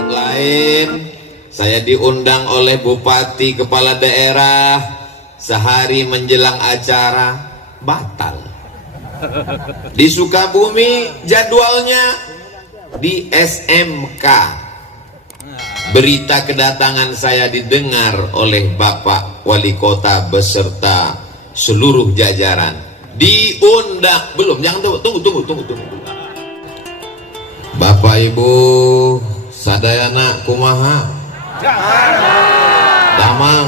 tempat lain saya diundang oleh bupati kepala daerah, sehari menjelang acara batal. Di Sukabumi jadwalnya di SMK. Berita kedatangan saya didengar oleh Bapak Wali Kota beserta seluruh jajaran. Diundang belum? Jangan tunggu. Bapak Ibu sadayana kumaha? Damang.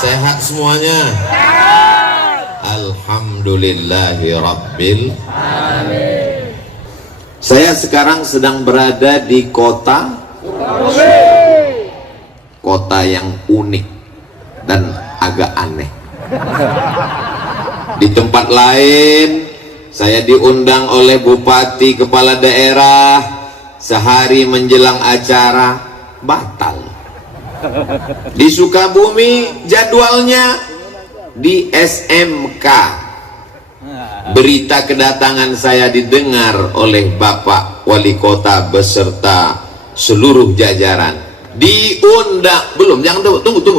Sehat semuanya? Alhamdulillahirabbil alamin. Saya sekarang sedang berada di kota yang unik dan agak aneh. Di tempat lain saya diundang oleh bupati kepala daerah, sehari menjelang acara batal. Di Sukabumi jadwalnya di SMK. Berita kedatangan saya didengar oleh Bapak Wali Kota beserta seluruh jajaran. Diundang belum? Jangan tunggu.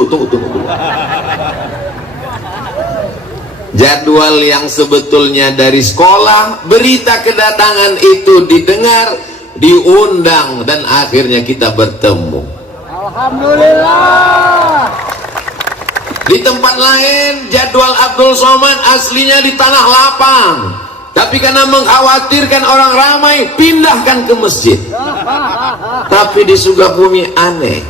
Jadwal yang sebetulnya dari sekolah, berita kedatangan itu didengar, diundang, dan akhirnya kita bertemu. Alhamdulillah. Di tempat lain jadwal Abdul Somad aslinya di Tanah Lapang, tapi karena mengkhawatirkan orang ramai pindahkan ke masjid. Tapi di Sukabumi aneh,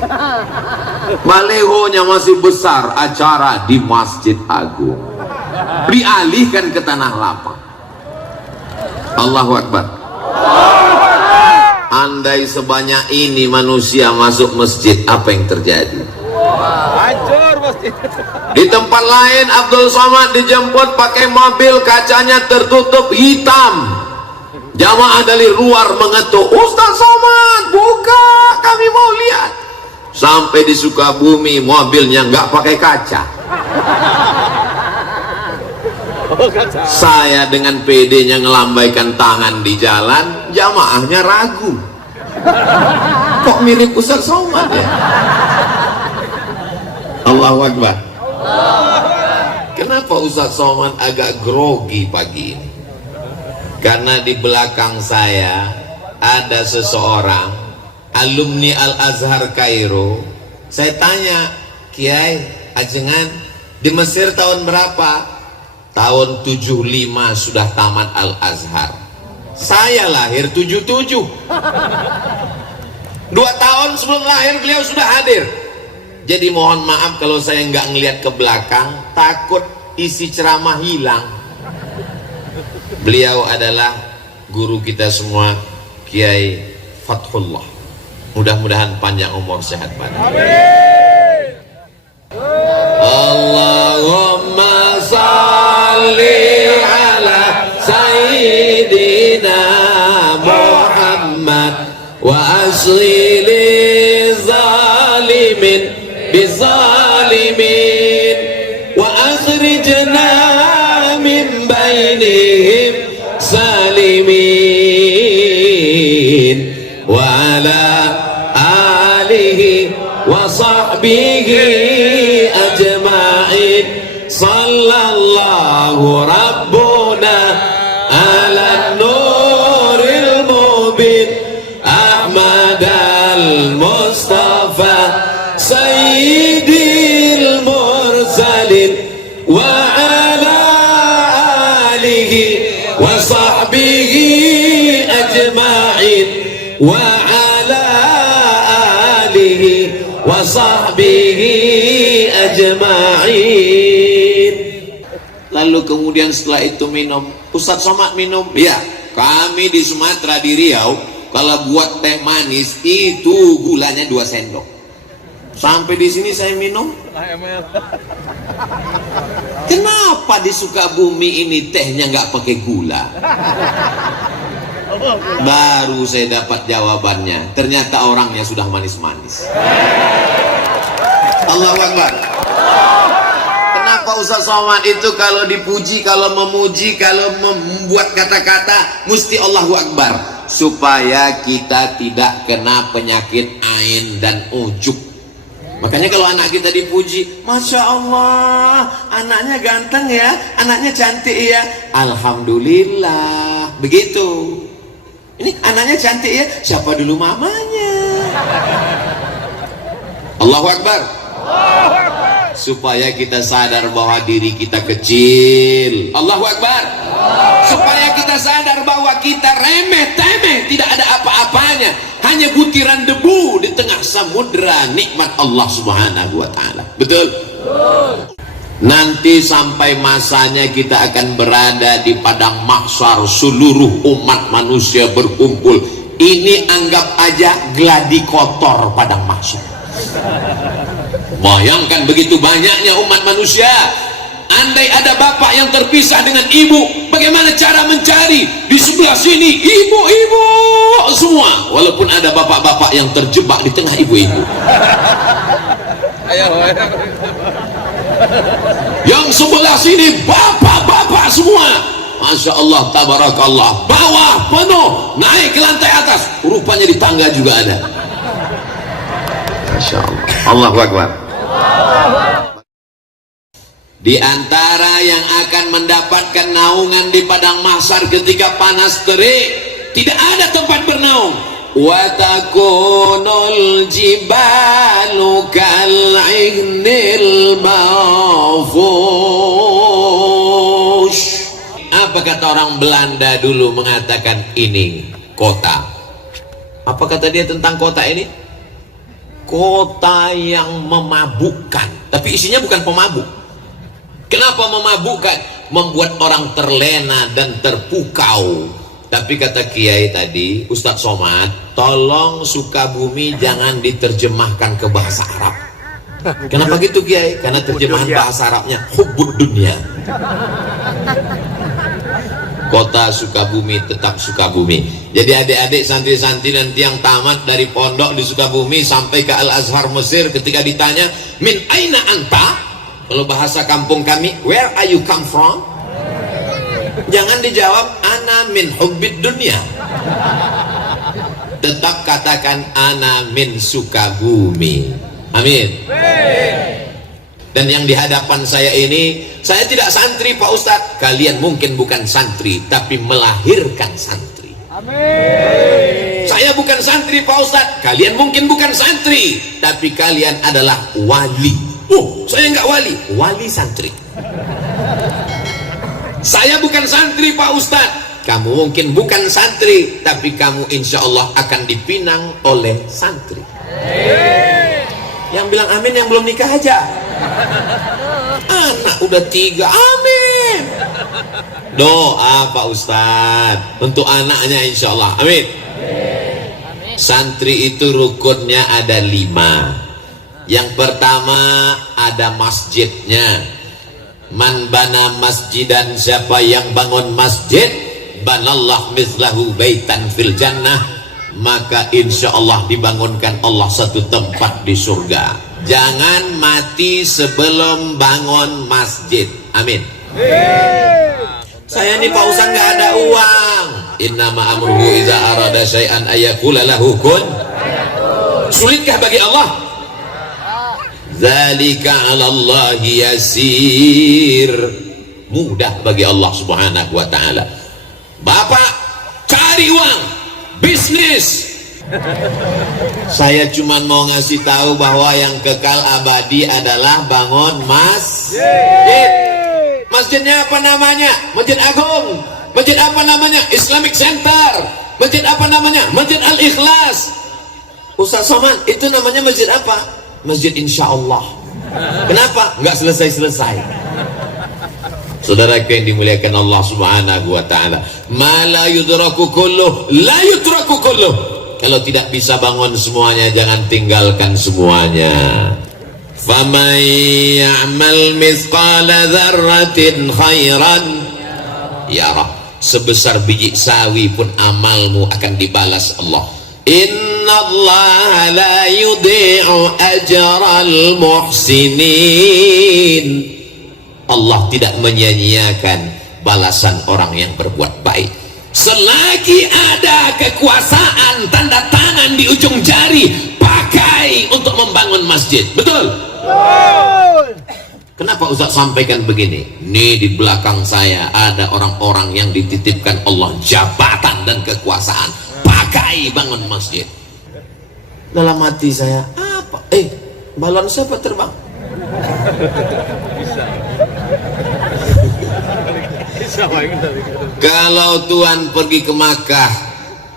balehonya masih besar, acara di Masjid Agung dialihkan ke Tanah Lapang. Allahu Akbar. Andai sebanyak ini manusia masuk masjid, apa yang terjadi? Hancur masjid. Di tempat lain Abdul Somad dijemput pakai mobil, kacanya tertutup hitam. Jamaah dari luar mengetuk, Ustaz Somad buka, kami mau lihat. Sampai di Sukabumi mobilnya nggak pakai kaca. Saya dengan PD-nya ngelambaikan tangan di jalan, jamaahnya ragu. Kok mirip Ustaz Somad ya? Allahu Akbar. Kenapa Ustaz Somad agak grogi pagi ini? Karena di belakang saya ada seseorang alumni Al-Azhar Kairo. Saya tanya, Kiai Ajengan di Mesir tahun berapa? Tahun 75 sudah tamat Al-Azhar. Saya lahir 77. 2 tahun sebelum lahir beliau sudah hadir. Jadi mohon maaf kalau saya nggak ngelihat ke belakang, takut isi ceramah hilang. Beliau adalah guru kita semua, Kiai Fathullah. Mudah-mudahan panjang umur, sehat badan. Allahumma salli ala Sayyidina Muhammad wa asli li zalimin bizalimin wa akhrijna min bainihim salimin wa ala alihi wa sahbihi ajma'in sallallahu rabbuna ala nuril mubin Ahmad al-Mustafa Sayyidil Mursalin wa ala alihi wa sahbihi ajma'in wa ala alihi wa sahbihi ajma'in. Lalu kemudian setelah itu minum. Ustaz Somad minum? Ya, kami di Sumatera di Riau kalau buat teh manis itu gulanya 2 sendok. Sampai di sini saya minum. Kenapa di Sukabumi ini tehnya nggak pakai gula? Baru saya dapat jawabannya. Ternyata orangnya sudah manis-manis. Allahu Akbar. Kenapa Ustaz Somad itu kalau dipuji, kalau memuji, kalau membuat kata-kata mesti Allahu Akbar? supaya kita tidak kena penyakit ain dan ujub. Makanya kalau anak kita dipuji, Masya Allah, anaknya ganteng ya, anaknya cantik ya, Alhamdulillah. Begitu. Ini anaknya cantik ya, siapa dulu mamanya? Allahu Akbar. Supaya kita sadar bahwa diri kita kecil. Allahu Akbar. Supaya kita sadar bahwa kita remeh-temeh, tidak ada apa-apanya, hanya butiran debu di tengah samudra nikmat Allah Subhanahu wa taala. Betul? Nanti sampai masanya kita akan berada di padang mahsyar, seluruh umat manusia berkumpul. Ini anggap aja gladi kotor padang mahsyar. Bayangkan begitu banyaknya umat manusia. Andai ada bapak yang terpisah dengan ibu, bagaimana cara mencari? Di sebelah sini ibu-ibu semua, walaupun ada bapak-bapak yang terjebak di tengah ibu-ibu. Yang sebelah sini bapak-bapak semua, Masya Allah, tabarakallah, bawah penuh, naik ke lantai atas, rupanya di tangga juga ada. Masya Allah. Allahu Akbar. Di antara yang akan mendapatkan naungan di padang mahsyar ketika panas terik, tidak ada tempat bernaung. Wa takunul jibalu kal'ihnil manfush. Apa kata orang Belanda dulu mengatakan ini kota? Apa kata dia tentang kota ini? Kota yang memabukkan, tapi isinya bukan pemabuk. Kenapa memabukkan? Membuat orang terlena dan terpukau. Tapi kata Kiai tadi, Ustadz Somad, tolong Sukabumi jangan diterjemahkan ke bahasa Arab. Kenapa gitu Kiai? Karena terjemahan bahasa Arabnya hubbud dunya. Kota Sukabumi tetap Sukabumi. Jadi adik-adik santri-santri nanti yang tamat dari pondok di Sukabumi sampai ke Al-Azhar Mesir, ketika ditanya min aina anta, kalau bahasa kampung kami, where are you come from? Jangan dijawab ana min hubbid dunya. Tetap katakan ana min Sukabumi. Amin. Dan yang di hadapan saya ini, saya tidak santri Pak Ustadz. Kalian mungkin bukan santri, tapi melahirkan santri. Amin. Saya bukan santri Pak Ustadz. Kalian mungkin bukan santri, tapi kalian adalah wali. Saya nggak wali, wali santri. Saya bukan santri Pak Ustadz. Kamu mungkin bukan santri, tapi kamu insya Allah akan dipinang oleh santri. Yang bilang amin yang belum nikah aja. Anak udah 3, amin. Doa Pak Ustadz untuk anaknya insya Allah, amin. Santri itu rukunnya ada 5. Yang pertama ada masjidnya. Man bana masjidan, siapa yang bangun masjid, banallah mislahu baitan fil jannah, maka insya Allah dibangunkan Allah satu tempat di surga. Jangan mati sebelum bangun masjid, amin. Saya nih Pak Ustadz nggak ada uang. Innama amruhu iza arada syai'an ayakula lahu kun. Sulitkah bagi Allah? Zalika 'alallahi yasir. Mudah bagi Allah Subhanahu wa taala. Bapak cari uang, bisnis. Saya cuma mau ngasih tahu bahwa yang kekal abadi adalah bangun masjid. Masjidnya apa namanya? Masjid Agung. Masjid apa namanya? Islamic Center. Masjid apa namanya? Masjid Al-Ikhlas. Ustaz Somad, itu namanya masjid apa? Masjid Insya Allah. Kenapa? Nggak selesai-selesai. Saudara yang dimuliakan Allah Subhanahu wa taala, ma la yudraku kulluh la yutraku kulluh. Kalau tidak bisa bangun semuanya, jangan tinggalkan semuanya. Faman ya'mal mithqala dzarratin khairan yarah. Sebesar biji sawi pun amalmu akan dibalas Allah. Innallaha la yudhi'u ajral muhsinin. Allah tidak menyia-nyiakan balasan orang yang berbuat baik. Selagi ada kekuasaan, tanda tangan di ujung jari, pakai untuk membangun masjid. Betul? Kenapa Ustaz sampaikan begini? Ini di belakang saya ada orang-orang yang dititipkan Allah jabatan dan kekuasaan, pakai bangun masjid. Dalam hati saya, apa? Balon siapa terbang? Kalau Tuhan pergi ke Makkah,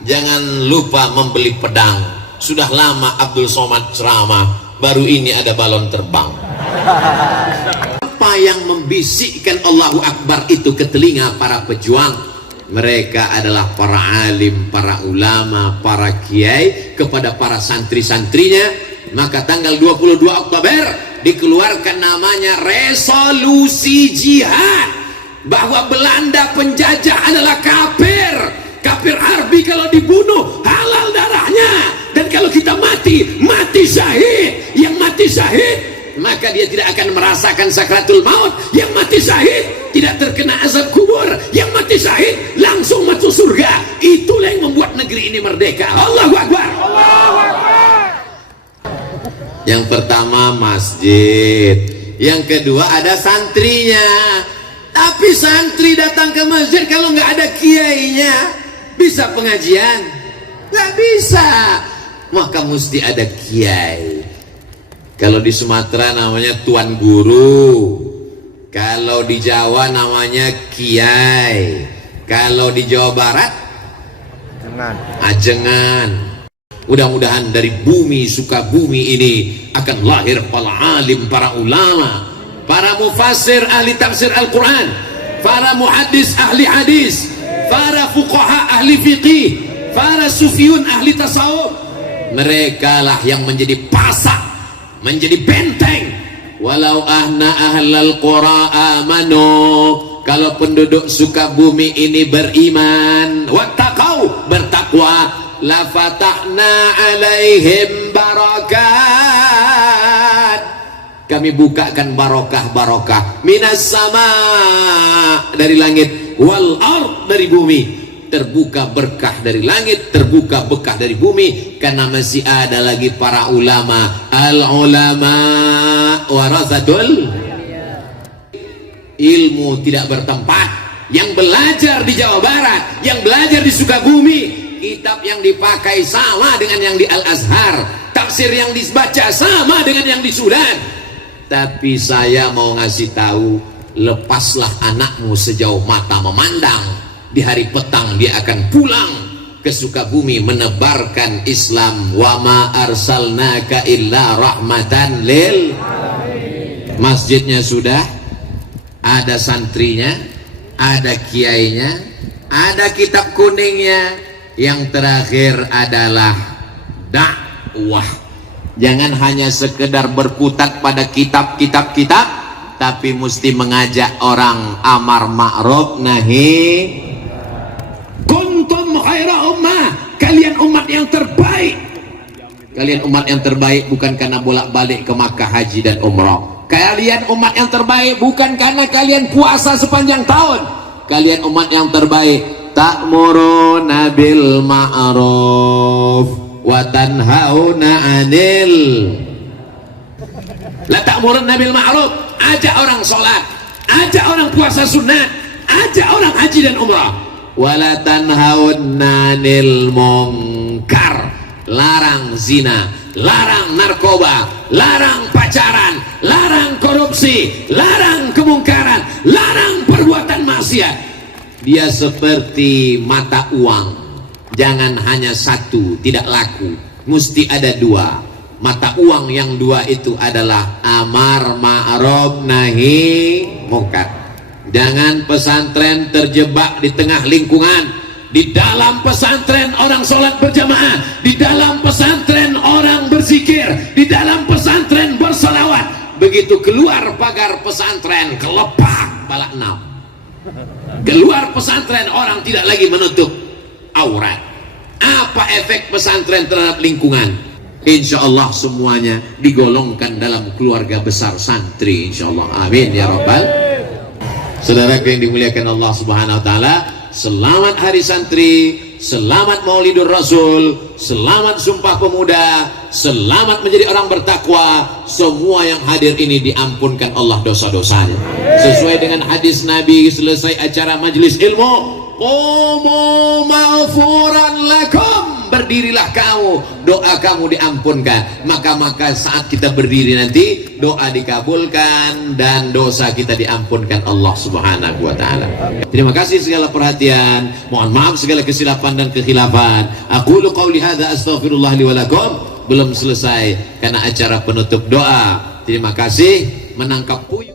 jangan lupa membeli pedang. Sudah lama Abdul Somad ceramah, baru ini ada balon terbang. Apa yang membisikkan Allahu Akbar itu ke telinga para pejuang? Mereka adalah para alim, para ulama, para kiai kepada para santri-santrinya. Maka tanggal 22 Oktober dikeluarkan namanya resolusi jihad, bahwa Belanda penjajah adalah kafir. Kafir harbi, kalau dibunuh halal darahnya, dan kalau kita mati, mati syahid. Yang mati syahid maka dia tidak akan merasakan sakratul maut. Yang mati syahid tidak terkena azab kubur. Yang mati syahid langsung masuk surga. Itulah yang membuat negeri ini merdeka. Allahu Akbar. Allahu Akbar. Yang pertama masjid, yang kedua ada santrinya. Tapi santri datang ke masjid kalau nggak ada kiainya, bisa pengajian? Nggak bisa. Maka mesti ada kiai. Kalau di Sumatera namanya tuan guru, kalau di Jawa namanya kiai, kalau di Jawa Barat ajengan. Mudah-mudahan dari bumi Sukabumi ini akan lahir para alim, para ulama, para mufassir ahli tafsir Al-Quran, para muhaddis ahli hadis, para fuqaha ahli fiqih, para sufiyun ahli tasawuf. Mereka lah yang menjadi pasak, menjadi benteng. Walau ahna ahlal qura amanu, kalau penduduk Sukabumi ini beriman, wattaqau, bertakwa, la fatahna alaihim barakat, kami bukakan barokah-barokah minas sama, dari langit, wal ard, dari bumi. Terbuka berkah dari langit, terbuka berkah dari bumi, karena masih ada lagi para ulama. Al ulama warasatul ilmu tidak bertempat. Yang belajar di Jawa Barat, yang belajar di Sukabumi, kitab yang dipakai sama dengan yang di Al-Azhar, tafsir yang dibaca sama dengan yang di Sudan. Tapi saya mau ngasih tahu, lepaslah anakmu sejauh mata memandang. Di hari petang dia akan pulang ke Sukabumi menebarkan Islam. Wa ma arsalnaka illa rahmatan lil alamin. Masjidnya sudah ada, santrinya ada, kiainya ada, kitab kuningnya. Yang terakhir adalah dakwah. Jangan hanya sekedar berkutat pada kitab-kitab, tapi mesti mengajak orang amar ma'ruf nahi. Kuntum khaira ummah, kalian umat yang terbaik. Kalian umat yang terbaik bukan karena bolak-balik ke Makkah haji dan umrah. Kalian umat yang terbaik bukan karena kalian puasa sepanjang tahun. Kalian umat yang terbaik ta'muruna bil ma'ruf wa tanhauna 'anil, la ta'muruna bil ma'ruf, ajak orang sholat, ajak orang puasa sunat, ajak orang haji dan umrah. Wala tanhauna 'anil munkar, larang zina, larang narkoba, larang pacaran, larang korupsi, larang kemungkaran, larang perbuatan maksiat. Dia seperti mata uang, jangan hanya satu, tidak laku, mesti ada dua. Mata uang yang dua itu adalah amar ma'ruf nahi munkar. Jangan pesantren terjebak di tengah lingkungan. Di dalam pesantren orang sholat berjamaah, di dalam pesantren orang berzikir, di dalam pesantren bersalawat. Begitu keluar pagar pesantren, kelepak balak enam. Keluar pesantren orang tidak lagi menutup aurat. Apa efek pesantren terhadap lingkungan? Insya Allah semuanya digolongkan dalam keluarga besar santri, insya Allah. Amin ya rabbal. Saudara yang dimuliakan Allah Subhanahu wa taala, selamat hari santri, selamat Maulidur Rasul, selamat Sumpah Pemuda, selamat menjadi orang bertakwa. Semua yang hadir ini diampunkan Allah dosa-dosanya. Sesuai dengan hadis Nabi, selesai acara majelis ilmu, qumu maghfuran lakum, berdirilah kamu, doa kamu diampunkan. Maka saat kita berdiri nanti, doa dikabulkan dan dosa kita diampunkan Allah Subhanahu wa taala. Terima kasih segala perhatian. Mohon maaf segala kesilapan dan kekhilafan. Aqulu qauli hadza astaghfirullah li wa lakum. Belum selesai karena acara penutup doa. Terima kasih menangkap puyuh.